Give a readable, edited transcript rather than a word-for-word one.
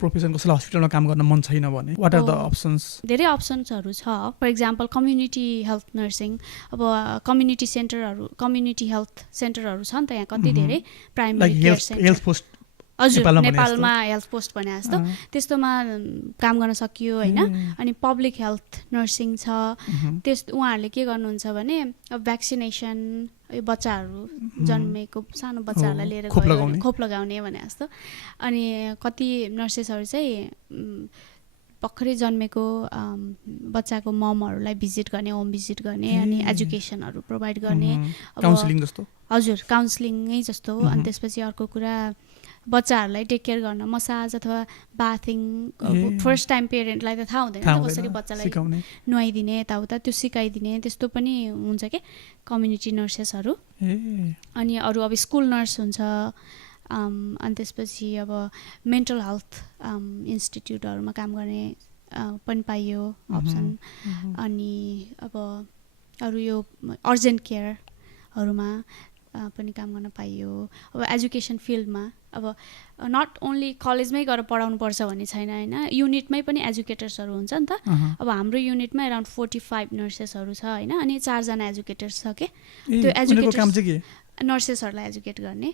Profession कसैलाई हस्पिटलमा काम गर्न मन छैन भने व्हाट आर द अप्सन्स? धेरै अप्सन्सहरू छ. For example community health nursing. अब कम्युनिटी कम्युनिटी हेल्थ सेन्टरहरू छ नि त यहाँ कति धेरै primary care center. Health post हजुर नेपालमा हेल्थ पोस्ट भने जस्तो त्यस्तोमा काम गर्न सकियो होइन. अनि पब्लिक हेल्थ नर्सिङ छ. उहाँहरूले के गर्नुहुन्छ भने भ्याक्सिनेसन बच्चाहरू जन्मेको सानो बच्चाहरूलाई लिएर खोप लगाउने भने जस्तो. अनि कति नर्सेसहरू चाहिँ भर्खरै जन्मेको बच्चाको ममहरूलाई भिजिट गर्ने, होम भिजिट गर्ने अनि एजुकेसनहरू प्रोभाइड गर्ने. काउन्सिलिङ जस्तो. हजुर काउन्सिलिङै जस्तो. अनि त्यसपछि अर्को कुरा बच्चाहरूलाई टेक केयर गर्न मसाज अथवा बाथिङ. फर्स्ट टाइम पेरेन्टलाई त थाहा हुँदैन कसरी बच्चालाई नुहाइदिने यताउता त्यो सिकाइदिने त्यस्तो पनि हुन्छ क्या कम्युनिटी नर्सेसहरू. अनि अरू अब स्कुल नर्स हुन्छ. अनि त्यसपछि अब मेन्टल हेल्थ इन्स्टिट्युटहरूमा काम गर्ने पनि पाइयो अप्सन. अनि अब अरू यो अर्जेन्ट केयरहरूमा पनि काम गर्न पाइयो. अब एजुकेसन फिल्डमा अब नट ओन्ली कलेजमै गएर पढाउनु पर्छ भन्ने छैन होइन. युनिटमै पनि एजुकेटर्सहरू हुन्छ नि त. अब हाम्रो युनिटमा अराउन्ड 45 नर्सेसहरू छ होइन. अनि 4 जना एजुकेटर्स छ के. त्यो एजुकेटर्स नर्सेसहरूलाई एजुकेट गर्ने.